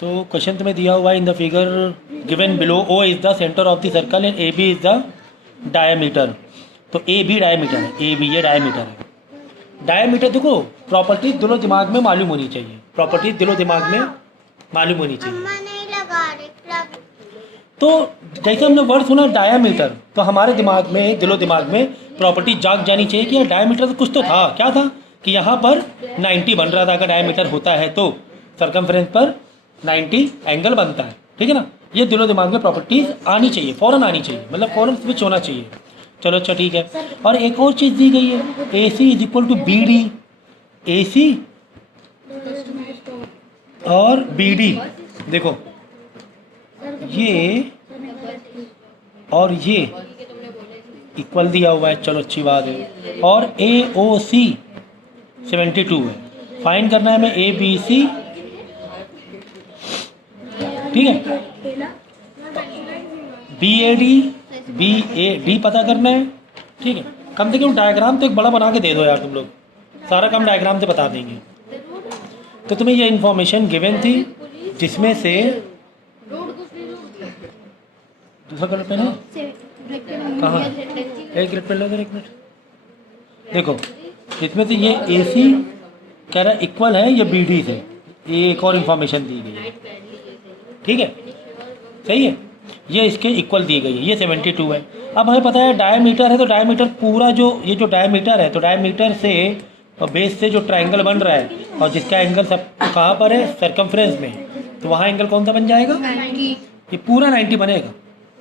तो क्वेश्चन तुम्हें दिया हुआ है in the figure given below O is the centre of the circle and A B is the diameter. तो A B diameter है, A B ये डायमीटर है। डायमीटर देखो प्रॉपर्टी दिलो दिमाग में मालूम होनी चाहिए, प्रॉपर्टी दिलो दिमाग में मालूम होनी चाहिए। नहीं लगा रही प्लग। तो जैसे हमने वर्ड सुना डायमीटर, तो हमारे दिमाग में दिलो दिमाग में प्रॉपर्टी जाग जानी चाहिए कि यार डायमीटर तो कुछ तो था, क्या था कि यहाँ पर 90 बन रहा था। अगर डायमीटर होता है तो सर्कमफ्रेंस पर 90 एंगल बनता है, ठीक है ना। ये दिलो दिमाग में प्रॉपर्टीज आनी चाहिए, फ़ौरन आनी चाहिए, मतलब फ़ौरन स्विच होना चाहिए। चलो अच्छा ठीक है। और एक और चीज़ दी गई है, A C is equal to B D, A C और बी डी। देखो ये और ये इक्वल दिया हुआ है, चलो अच्छी बात है। और ए ओ सी 72 है, फाइन करना है हमें ए बी सी, ठीक है। बी ए डी पता करना है, ठीक है। कम से कम डायग्राम तो एक बड़ा बना के दे दो यार, तुम लोग सारा काम डायग्राम से बता देंगे। तो तुम्हें ये इन्फॉर्मेशन गिवन थी जिसमें से दूसरा कलर पेन है कहाँ, एक मिनट पेन लो उधर, एक मिनट। देखो इसमें से ये ए सी कह रहा है इक्वल है ये बी डी से, ये एक और इन्फॉर्मेशन दी गई है, ठीक है, सही है। ये इसके इक्वल दी गई है, ये 72 है। अब हमें पता है डायमीटर है, तो डायमीटर पूरा जो ये जो डायमीटर है, तो डायमीटर से और बेस से जो ट्रायंगल बन रहा है और जिसका एंगल सब कहाँ पर है सर्कमफ्रेंस में, तो वहाँ एंगल कौन सा बन जाएगा, 90। ये पूरा 90 बनेगा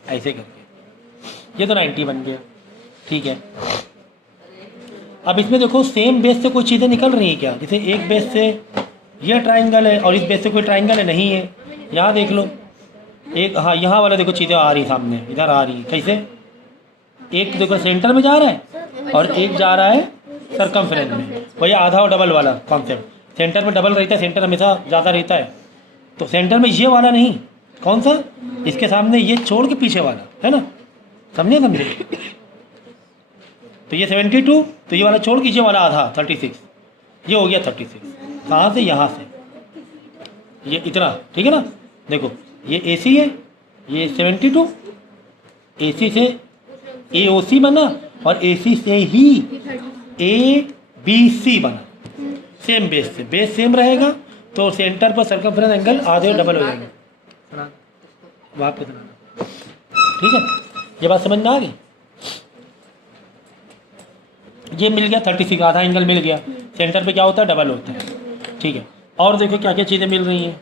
ऐसे करके। ये तो 90 बन गया, ठीक है। अब इसमें देखो सेम बेस से कोई चीज़ें निकल रही हैं क्या, जैसे एक बेस से ये ट्रायंगल है और इस बेस से कोई ट्रायंगल है, नहीं है। यहाँ देख लो एक, हाँ यहाँ वाला देखो चीज़ें आ रही सामने, इधर आ रही है, कैसे, एक देखो सेंटर में जा रहा है और एक जा रहा है सर्कमफ्रेंस में। वही आधा और डबल वाला कॉन्सेप्ट, सेंटर में डबल रहता है, सेंटर हमेशा ज़्यादा रहता है। तो सेंटर में ये वाला नहीं, कौन सा, इसके सामने ये छोड़ के पीछे वाला है ना, समझे समझे। तो ये 72, तो ये वाला छोड़ के ये वाला आधा 36, ये हो गया 36। कहाँ से, यहाँ से ये इतना, ठीक है ना। देखो ये ए सी है, ये 72, ए सी से ए ओ सी बना और ए सी से ही ए बी सी बना, सेम बेस से, बेस सेम रहेगा तो सेंटर पर सर्कमफ्रेंस एंगल आधे और डबल हो जाएंगे। वहाँ पे ठीक है, ये बात समझ में आ गई। ये मिल गया 36, आधा एंगल मिल गया, सेंटर पे क्या होता है, डबल होता है, ठीक है। और देखो क्या क्या चीज़ें मिल रही हैं,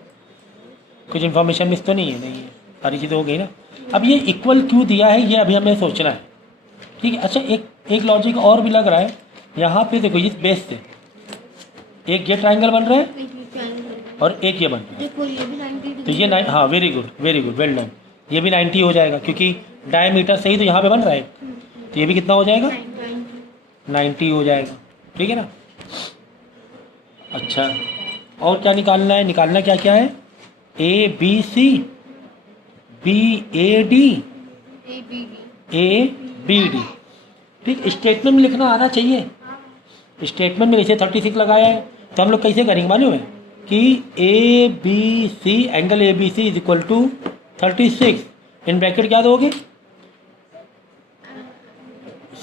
कुछ इन्फॉर्मेशन मिस तो नहीं है, नहीं है, सारी चीज़ें हो गई ना। अब ये इक्वल क्यों दिया है ये अभी हमें सोचना है, ठीक है। अच्छा एक लॉजिक और भी लग रहा है यहाँ पे, देखो इस बेस से एक ये ट्रायंगल बन रहा है और एक ये बन रहा है, देखो ये भी 90 तो ये हाँ वेरी गुड वेल डन, ये भी 90 हो जाएगा क्योंकि डायमीटर से ही तो यहाँ पे बन रहा है, तो ये भी कितना हो जाएगा, 90 हो जाएगा, ठीक है ना। अच्छा और क्या निकालना है, निकालना क्या क्या है, A B C, B A D, A B D, ठीक। स्टेटमेंट में लिखना आना चाहिए, स्टेटमेंट में जैसे 36 लगाया है तो हम लोग कैसे करेंगे मालूम है कि A B C, angle A B C is equal to 36, in bracket क्या दोगे,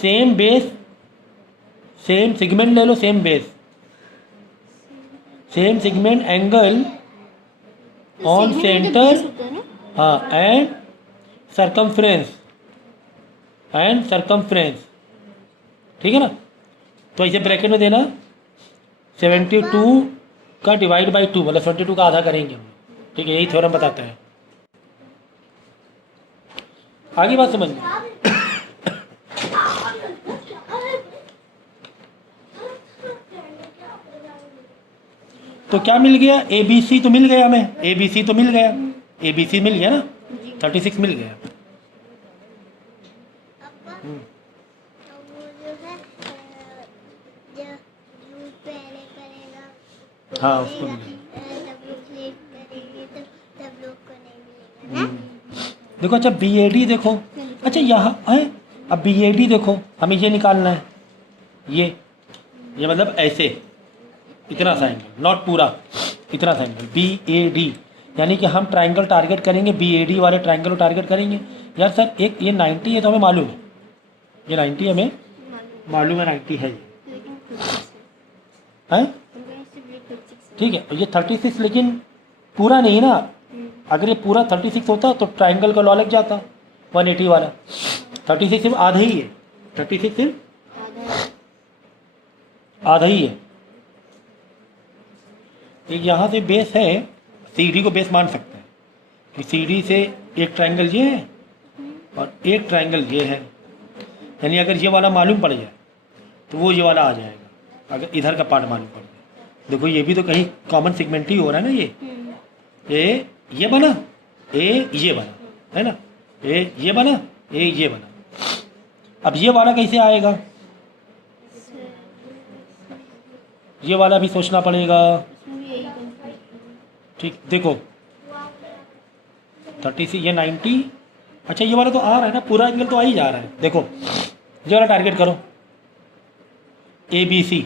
सेम बेस सेम सेगमेंट ले लो, same base same segment angle on centre, हाँ एंड सर्कमफ्रेंस ठीक है ना। तो इसे ब्रैकेट में देना 72 का डिवाइड बाई 2, मतलब 72 का आधा करेंगे हम, ठीक है, यही थ्योरम बताता है। आगे बात समझ में। तो क्या मिल गया, ए बी सी तो मिल गया हमें, ए बी सी तो मिल गया, ए बी सी मिल गया ना, 36 मिल गया। तो वो जो है जो पहले करेगा, हाँ उसको मिलेगा। जब लोग लेट करेंगे तो तब लोग को नहीं मिलेगा ना। देखो अच्छा बी ए डी देखो, अच्छा यहाँ है, अब बी ए डी देखो हमें ये निकालना है, ये मतलब ऐसे इतना सा एंगल, नॉट पूरा, इतना सा एंगल बी ए डी, यानी कि हम ट्रायंगल टारगेट करेंगे, BAD वाले ट्रायंगल को टारगेट करेंगे। यार सर एक ये 90 है तो हमें मालूम है, ये 90 हमें मालूम है, 90 है ये, लेकिन 36 हैं? है सिर्फ 36 ठीक है। और ये 36 लेकिन पूरा नहीं ना, अगर ये पूरा 36 होता तो ट्रायंगल का लॉ लग जाता 180 वाला। 36 सिर्फ आधा ही है, 36 सिर्फ आधा है। आधा ही है। एक यहाँ से बेस है, CD को बेस मान सकते हैं कि CD से एक ट्रायंगल ये है और एक ट्रायंगल ये है, यानी अगर ये वाला मालूम पड़ जाए तो वो ये वाला आ जाएगा, अगर इधर का पार्ट मालूम पड़ जाए। देखो ये भी तो कहीं कॉमन सेगमेंट ही हो रहा है ना, ये बना, ये बना, है ना, ये बना, ये बना। अब ये वाला कैसे आएगा, ये वाला भी सोचना पड़ेगा। इसमें भी यही कंफ्यूजन। ठीक, देखो 36 ये 90, अच्छा ये वाला तो आ रहा है ना, पूरा एंगल तो आ ही जा रहा है। देखो ये वाला टारगेट करो, ABC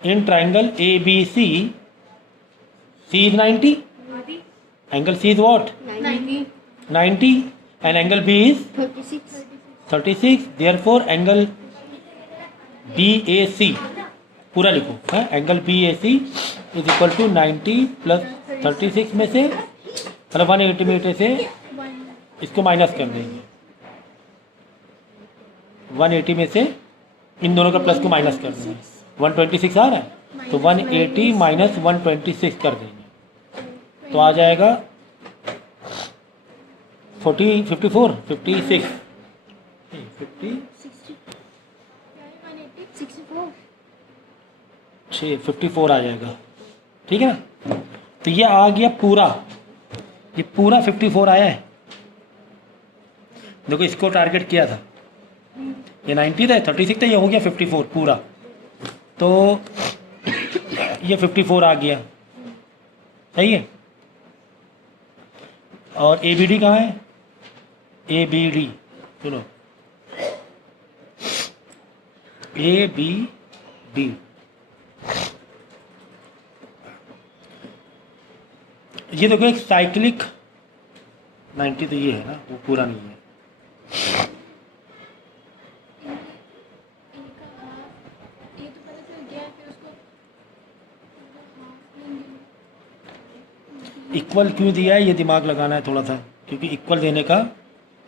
in triangle ABC, C is 90, angle C is what, 90 and angle B is 36, therefore angle BAC पूरा लिखो है, angle BAC is equal to 90 plus 36 में से मतलब 180 मीटर से इसको माइनस कर देंगे, 180 में से इन दोनों का प्लस को माइनस कर देंगे, 126 आ रहा है तो 180 माइनस 126 कर देंगे तो आ जाएगा 54 56 54 आ जाएगा। ठीक है ना, तो ये आ गया पूरा, ये पूरा 54 आया है। देखो इसको टारगेट किया था, ये 90 था, 36 था, ये हो गया 54 पूरा, तो ये 54 आ गया, सही है। और ABD कहाँ है, ABD सुनो, ABD ये देखो एक साइक्लिक 90 तो ये है ना, वो पूरा नहीं है। इक्वल क्यों दिया है ये दिमाग लगाना है थोड़ा सा, क्योंकि इक्वल देने का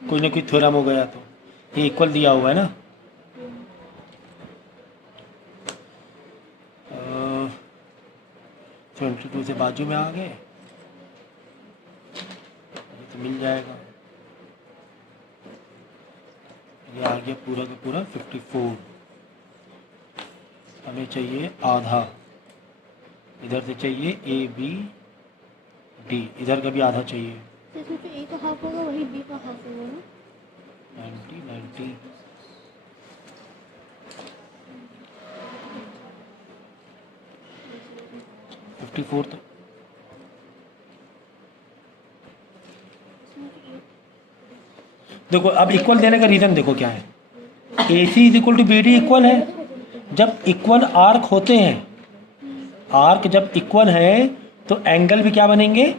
कोई ना कोई थ्योरम हो गया तो ये इक्वल दिया हुआ है ना। 22 से बाजू में आ गए तो मिल जाएगा, ये आ गया पूरा का पूरा 54। हमें चाहिए आधा, इधर से चाहिए ABD, इधर का भी आधा चाहिए, तो इसमें जो A का हाफ होगा वही B का हाफ होगा ना। 90 54 तो देखो अब इक्वल देने का रीज़न देखो क्या है, AC is equal to BD equal है, जब इक्वल आर्क होते हैं, आर्क जब इक्वल है तो एंगल भी क्या बनेंगे,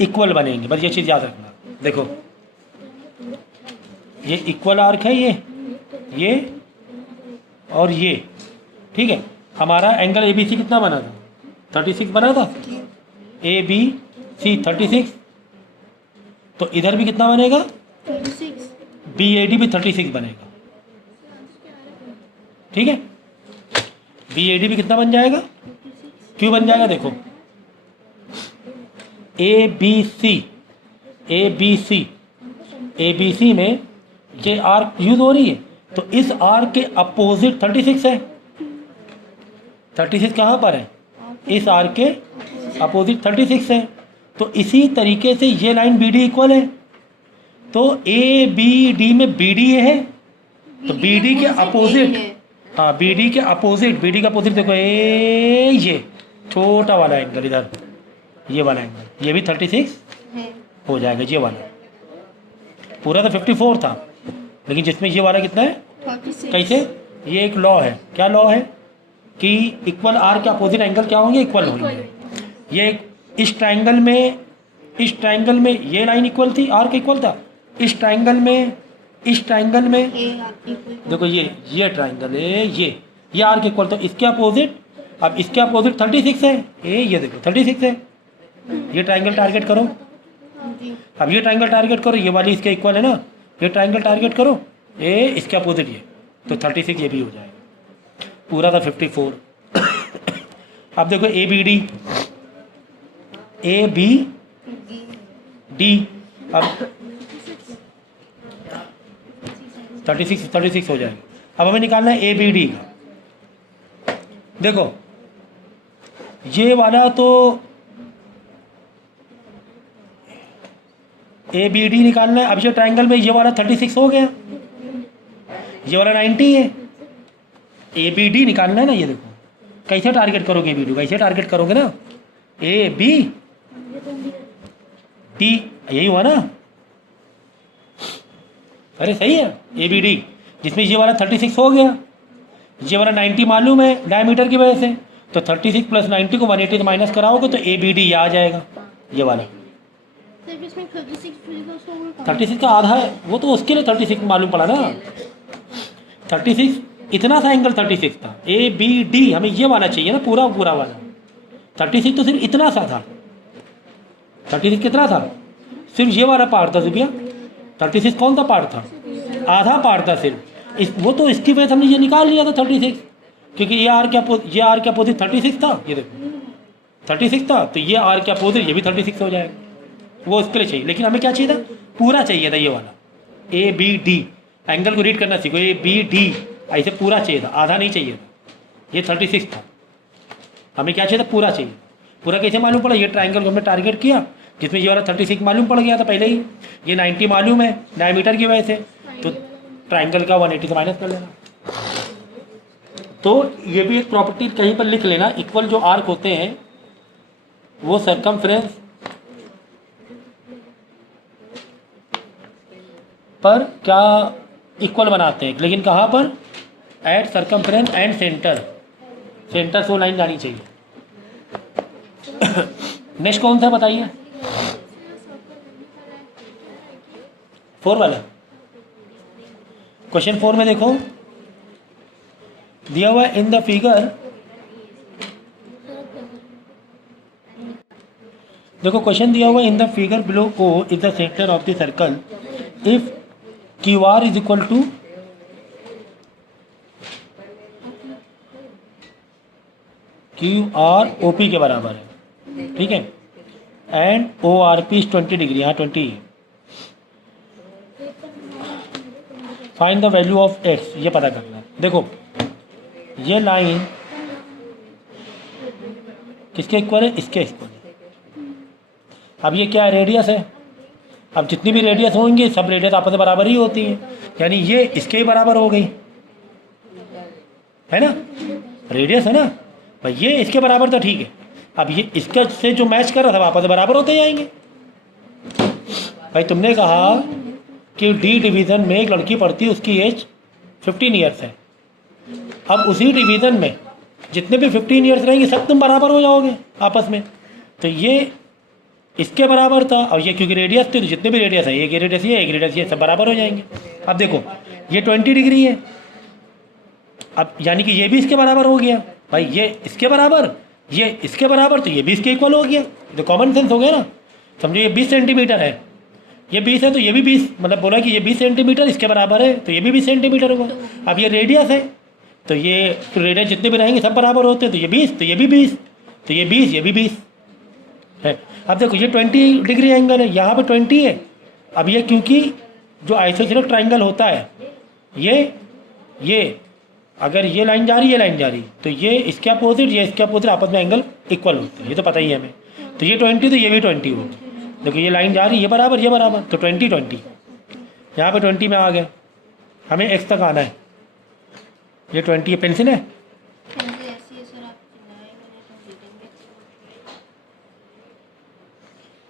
इक्वल बनेंगे, बस ये चीज़ याद रखना। देखो ये इक्वल आर्क है, ये और ये, ठीक है। हमारा एंगल ABC कितना बना था, 36 बना था, ABC 36, तो इधर भी कितना बनेगा, 36 BAD भी 36 बनेगा, ठीक है। BAD भी कितना बन जाएगा, क्यों बन जाएगा, देखो ABC में ये आर्क यूज हो रही है, तो इस आर्क के अपोजिट 36 है, 36 कहाँ पर है, इस आर्क के अपोजिट 36 है, तो इसी तरीके से ये लाइन BD इक्वल है, तो ABD में BD है, तो BD के अपोजिट, हाँ BD के अपोजिट, BD का अपोजिट देखो ये छोटा वाला एंगल इधर, ये वाला एंगल, ये भी 36 है। हो जाएगा, ये वाला पूरा तो 54 था, लेकिन जिसमें ये वाला कितना है, 36 कैसे, ये एक लॉ है, क्या लॉ है कि इक्वल आर के अपोजिट एंगल क्या होंगे, इक्वल होंगे। ये इस ट्राइंगल में ये लाइन इक्वल थी, आर्क इक्वल था। इस ट्राइंगल में देखो ये ट्राइंगल है, ये आर्क इक्वल, तो इसके अपोजिट, अब इसके अपोजिट 36 है, ये देखो 36 है। ये ट्राइंगल टारगेट करो, अब ये ट्राइंगल टारगेट करो, ये वाली इसके इक्वल है ना, ये ट्राइंगल टारगेट करो, ये इसके अपोजिट ये, तो 36 ये भी हो जाएगा, पूरा था 54। अब देखो ए बी डी, अब 36 हो जाएगा। अब हमें निकालना है ए बी डी का। देखो ये वाला तो ए बी डी निकालना है। अब ये ट्राइंगल में ये वाला 36 हो गया, ये वाला 90 है, ए बी डी निकालना है ना। ये देखो कैसे टारगेट करोगे ए बी डी, कैसे टारगेट करोगे ना, ए बी डी, यही हुआ ना, अरे सही है, ए बी डी, जिसमें ये वाला 36 हो गया, ये वाला 90 मालूम है डायमीटर की वजह से, तो 36 प्लस 90 को 180 से माइनस कराओगे तो ए बी डी ये आ जाएगा, ये वाला 36 का आधा है, वो तो उसके लिए 36 मालूम पड़ा ना। 36 इतना सा एंगल 36 था, ए बी डी हमें ये वाला चाहिए ना, पूरा वाला। 36 तो सिर्फ इतना सा था, 36 कितना था, सिर्फ ये वाला पार्ट था भैया। 36 कौन सा पार्ट था, आधा पार्ट था सिर्फ, वो तो इसकी वजह से हमने ये निकाल लिया था 36, क्योंकि ये आर के अपोजिट 36 था, ये देखो 36 था, तो ये आर के अपोजिट ये भी 36 हो जाएगा, वो इसके लिए चाहिए। लेकिन हमें क्या चाहिए था, पूरा चाहिए था, ये वाला ए बी डी, एंगल को रीड करना सीखो, ए बी डी ऐसे पूरा चाहिए था, आधा नहीं चाहिए था। ये 36 था, हमें क्या चाहिए था, पूरा चाहिए। पूरा कैसे मालूम पड़ा, ये ट्राइंगल को हमने टारगेट किया, जिसमें ये वाला 36 मालूम पड़ गया था पहले ही, ये 90 मालूम है डायमीटर की वजह से, तो ट्राइंगल का 180 से माइनस कर लेना। तो ये भी एक प्रॉपर्टी कहीं पर लिख लेना, इक्वल जो आर्क होते हैं वो सरकमफ्रेंस पर क्या इक्वल बनाते हैं, लेकिन कहाँ पर, एट सरकमफ्रेंस एंड सेंटर से वो लाइन जानी चाहिए। नेक्स्ट कौन सा बताइए, 4 वाला। क्वेश्चन 4 में देखो दिया हुआ इन द फिगर, देखो क्वेश्चन दिया हुआ in the figure below O is the centre of the circle if Q R is equal to Q R O P के बराबर है, ठीक है, and O R P is 20 degree, यहाँ 20। Find the value of X, ये पता करना है। देखो ये लाइन किसके इक्वल है, इसके इक्वल है। अब ये क्या है, रेडियस है। अब जितनी भी रेडियस होंगी सब रेडियस आपस में बराबर ही होती हैं, यानी ये इसके ही बराबर हो गई है ना, रेडियस है ना भाई, ये इसके बराबर तो ठीक है। अब ये इसके से जो मैच कर रहा था सब आपस में बराबर होते जाएंगे। भाई तुमने कहा कि डी डिवीज़न में एक लड़की पढ़ती है, उसकी एज 15 ईयर्स है। अब उसी डिवीज़न में जितने भी 15 ईयर्स रहेंगे सब तुम बराबर हो जाओगे आपस में, तो ये इसके बराबर था। और ये क्योंकि रेडियस थी तो जितने भी रेडियस है, एक रेडियस ये सब बराबर हो जाएंगे। अब देखो ये 20 डिग्री है, अब यानी कि ये भी इसके बराबर हो गया। भाई ये इसके बराबर, ये इसके बराबर, तो ये भी इसके इक्वल हो गया। तो कॉमन सेंस हो गया ना, समझो ये 20 सेंटीमीटर है, ये 20 है तो ये भी 20, मतलब बोला कि ये 20 सेंटीमीटर इसके बराबर है तो ये भी 20 सेंटीमीटर होगा। अब ये रेडियस है तो ये रेडियस जितने भी रहेंगे सब बराबर होते हैं, तो ये 20 तो ये भी 20, तो ये 20 ये भी 20 है। अब देखो ये 20 डिग्री एंगल है, यहाँ पे 20 है। अब ये क्योंकि जो आइसोसेलेस ट्राइंगल होता है, ये अगर ये लाइन जा रही है, ये लाइन जा रही, तो ये इसके अपोजिट ये इसके अपोजिट आपस में एंगल इक्वल होते हैं, ये तो पता ही है हमें। तो ये 20 तो ये भी 20 होगी। देखो ये लाइन जा रही है, ये बराबर, तो 20 यहाँ पे 20 में आ गया। हमें एक्स तक आना है, ये 20 है। पेंसिल है,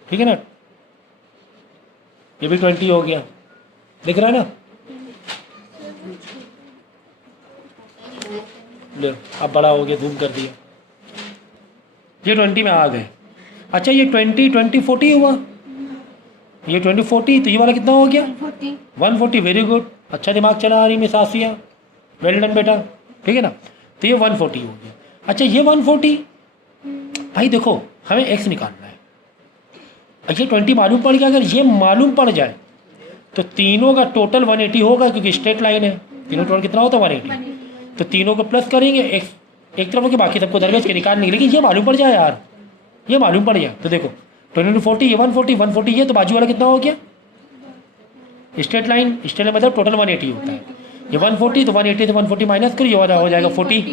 ठीक है ना, ये भी 20 हो गया, दिख रहा है ना। ले अब बड़ा हो गया, जूम कर दिया, ये 20 में आ गए। अच्छा ये 20 20 40 हुआ, ये 20 40, तो ये वाला कितना हो गया 40 140। वेरी गुड, अच्छा दिमाग चला आ रही मिस आसिया, वेल डन बेटा, ठीक है ना। तो ये 140 हो गया। अच्छा ये 140, भाई देखो हमें x निकालना है। अच्छा 20 मालूम पड़ गया, अगर ये मालूम पड़ जाए तो तीनों का टोटल 180 होगा, क्योंकि स्ट्रेट लाइन है, तीनों टोटल कितना होता है 180। तो तीनों को प्लस करेंगे, एक तरफ के बाकी सबको दरवेज के निकालेंगे। लेकिन ये मालूम पड़ जाए यार, ये मालूम पड़ जाए तो देखो 20 40, ये 140 140, ये तो बाजू वाला कितना हो गया स्ट्रेट लाइन, स्ट्रेट लाइन मतलब टोटल 180 होता है। ये 140 तो 180 से 140 माइनस करो, ये वाला हो जाएगा 40।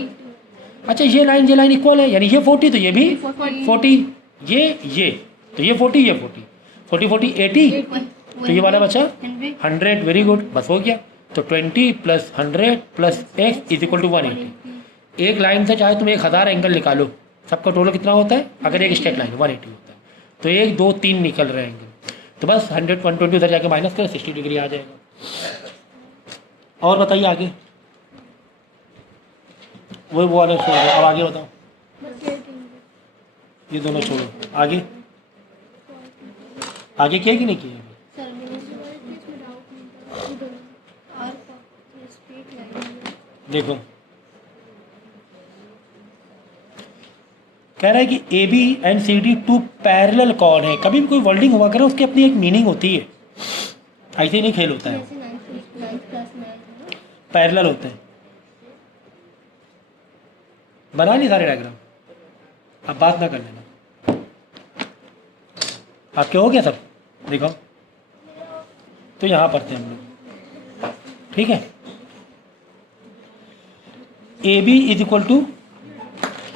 अच्छा ये लाइन इक्वल है, यानी ये 40 तो ये भी 40, ये तो ये 40 ये 40 40 40 80, तो ये वाला बचा 100। वेरी गुड, बस हो गया। तो 20 + 100 + x इज इक्वल टू 180। एक लाइन से चाहे तुम 1000 एंगल निकालो, सबका टोटल कितना होता है, अगर एक स्ट्रेट लाइन 180 होता है तो 1 2 3 निकल रहे हैं एंगल, तो बस 100 120 उधर जाके माइनस करें 60 डिग्री आ जाएगा। और बताइए आगे, वो वाला छोड़ दो, अब आगे बताओ, ये दोनों छोड़ो, आगे आगे किया कि नहीं किया अभी? सर मैंने इसमें डाउट नहीं था और स्ट्रेट लाइन देखो कह रहा है कि A B and C D 2 parallel chord है। कभी भी कोई वर्डिंग हुआ करे उसकी अपनी एक मीनिंग होती है, ऐसे ही नहीं खेल होता है, जैसे 9 + 9 पैरेलल होते हैं। बना नहीं सारे डायग्राम, अब बात ना कर लेना, आपके हो गया सब, देखो तो यहाँ पढ़ते हैं हम लोग, ठीक है। A B is equal to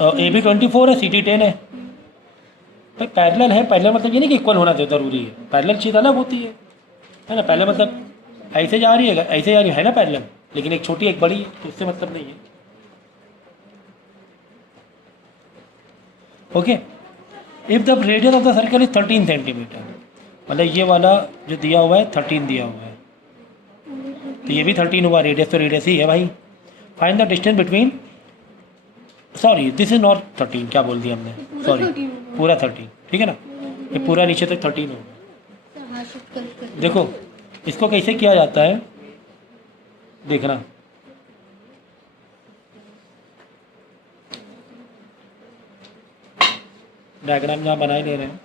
A B 24 है, सी डी 10 है। भाई पैरेलल है, पैरेलल मतलब ये नहीं कि इक्वल होना जरूरी है, पैरेलल चीज़ अलग होती है ना। पैरेलल मतलब ऐसे जा रही है, ऐसे जा रही है ना पैरेलल, लेकिन एक छोटी एक बड़ी है, तो उससे मतलब नहीं है। Okay, if the radius of the circle is 13 centimetre, मतलब ये वाला जो दिया हुआ है 13 दिया हुआ है, तो ये भी 13 हुआ, रेडियस तो रेडियस ही है भाई। Find the distance between, sorry this is not 13, क्या बोल दिया हमने, सॉरी पूरा 13, ठीक है ना, ये पूरा नीचे तक 13 होगा। सर हाथ शिफ्ट कर देखो इसको कैसे किया जाता है, देखना डायग्राम जहाँ बना ही ले रहे हैं,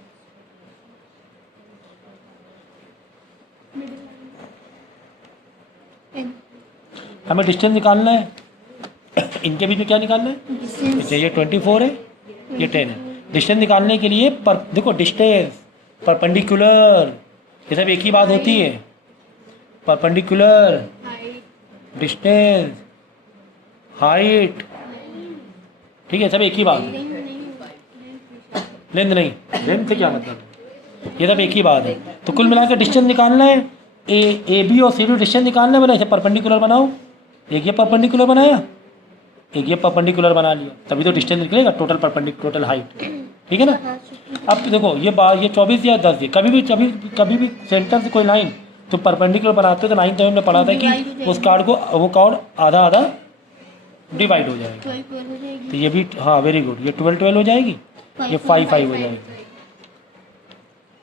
हमें डिस्टेंस निकालना है, इनके बीच में क्या निकालना है, डिस्टेंस ये 24 है, ये 10 है। डिस्टेंस निकालने के लिए देखो डिस्टेंस परपेंडिकुलर, ये सब एक ही बात होती है, परपेंडिकुलर डिस्टेंस हाइट, ठीक है, सब एक ही बात है। लेंथ नहीं, लेंथ से क्या मतलब, ये सब एक ही बात है। तो कुल मिलाकर डिस्टेंस निकालना है, ए बी और सी डी डिस्टेंस निकालना है, मैंने इसे परपेंडिकुलर बनाओ, एक ये परपेंडिकुलर बनाया, एक ये परपेंडिकुलर बना लिया, तभी तो डिस्टेंस निकलेगा, टोटल परपेंडिकुलर टोटल हाइट, ठीक है ना। अब देखो ये 24 या 10 ये कभी भी सेंटर से कोई लाइन तो परपेंडिकुलर बनाते हो, तो 9th में हमने पढ़ा था कि उस कार्ड को वो कार्ड आधा आधा डिवाइड हो जाएगा, 12 हो जाएगी। तो ये भी हाँ वेरी गुड, ये 12 हो जाएगी, ये 5 हो जाएगी,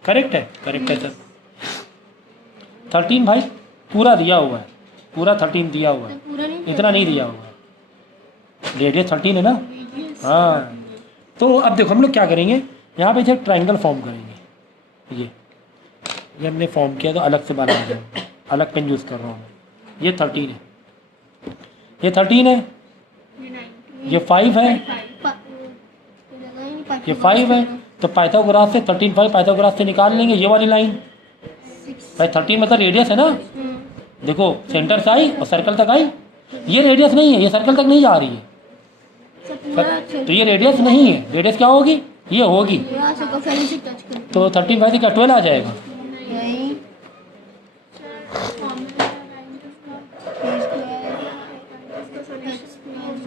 करेक्ट है सर। 13 भाई पूरा दिया हुआ है, पूरा 13 दिया हुआ है, पूरा नहीं इतना नहीं दिया हुआ है, रेडियस 13 है ना। हाँ तो अब देखो हम लोग क्या करेंगे, यहाँ पे एक ट्रायंगल फॉर्म करेंगे, ये हमने फॉर्म किया तो अलग से बना रहे हैं, अलग पेन यूज़ कर रहा हूँ, ये 13 है, ये 13 है, ये 5 है, ये 5 है, तो पाइथागोरस से 13 5 पाइथागोरस से निकाल लेंगे ये वाली लाइन। भाई 13 मतलब रेडियस है ना, देखो सेंटर से आई और सर्कल तक आई, ये रेडियस नहीं है, ये सर्कल तक नहीं जा रही है, तो ये रेडियस नहीं है, रेडियस क्या होगी, ये होगी, तो 13 5 का 12 आ जाएगा।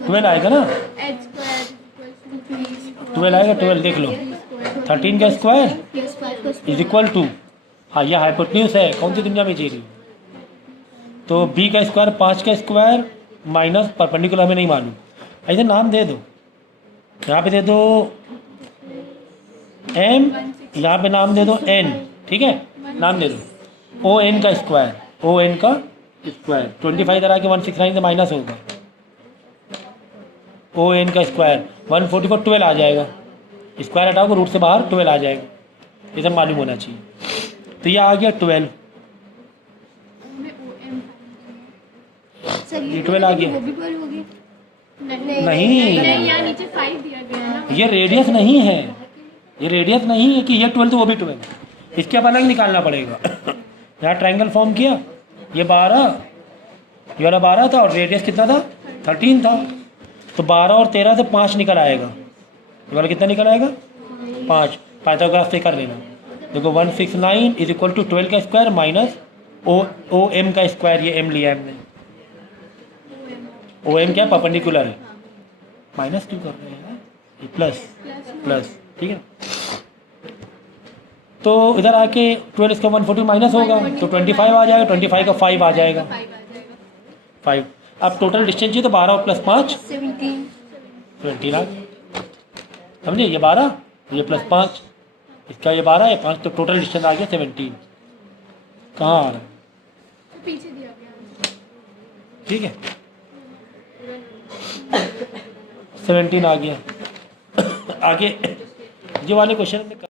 12 आएगा ना, 12 आएगा, 12 देख लो, 13 का स्क्वायर इज इक्वल टू, हाँ ये हाइपोटेन्यूज है, कौन सी दुनिया में जी रही है, तो बी का स्क्वायर 5 का स्क्वायर माइनस परपेंडिकुलर हमें नहीं मालूम, ऐसे नाम दे दो, यहाँ पे दे दो एम, यहाँ पे नाम दे दो एन, ठीक है, नाम दे दो ओ एन का स्क्वायर, ओ एन का स्क्वायर। 25 इधर आके 169 से माइनस होगा, ओ एन का स्क्वायर 144 12 आ जाएगा, स्क्वायर हटाओगे रूट से बाहर 12 आ जाएगा, ये सब मालूम होना चाहिए। तो ये आ गया 12, सर ये 12 आ गया। वो भी 12 होगी। नहीं, यहाँ नीचे 5 दिया गया है ना। ये रेडियस नहीं है, ये रेडियस नहीं है कि ये 12 तो वो भी 12, इसके अब अलग निकालना पड़ेगा। यहाँ ट्रायंगल फॉर्म किया, ये 12, ये वाला 12 था और रेडियस कितना था 13 था, तो 12 और 13 से 5 निकल आएगा, ये वाला कितना निकल आएगा 5, पाइथागोरस से कर लेना। देखो 169 इज इक्वल टू 12 का स्क्वायर माइनस ओ एम का स्क्वायर, ये एम लिया हमने, ओ एम क्या परपेंडिकुलर है, माइनस क्यों कर रहे हैं, ये प्लस, ठीक है। तो इधर आके 12 इसका 140 माइनस होगा तो 25 आ जाएगा, 25 का 5 आ जाएगा, 5। अब टोटल डिस्टेंस ये तो 12 और प्लस 5 17 आ गया, समझे, ये 12 ये प्लस 5, इसका ये 12 ये 5, तो टोटल डिस्टेंस आ गया 17। कहाँ आ रहा है, पीछे दिया गया। ठीक है 17 आ गया। आगे ये वाले क्वेश्चन में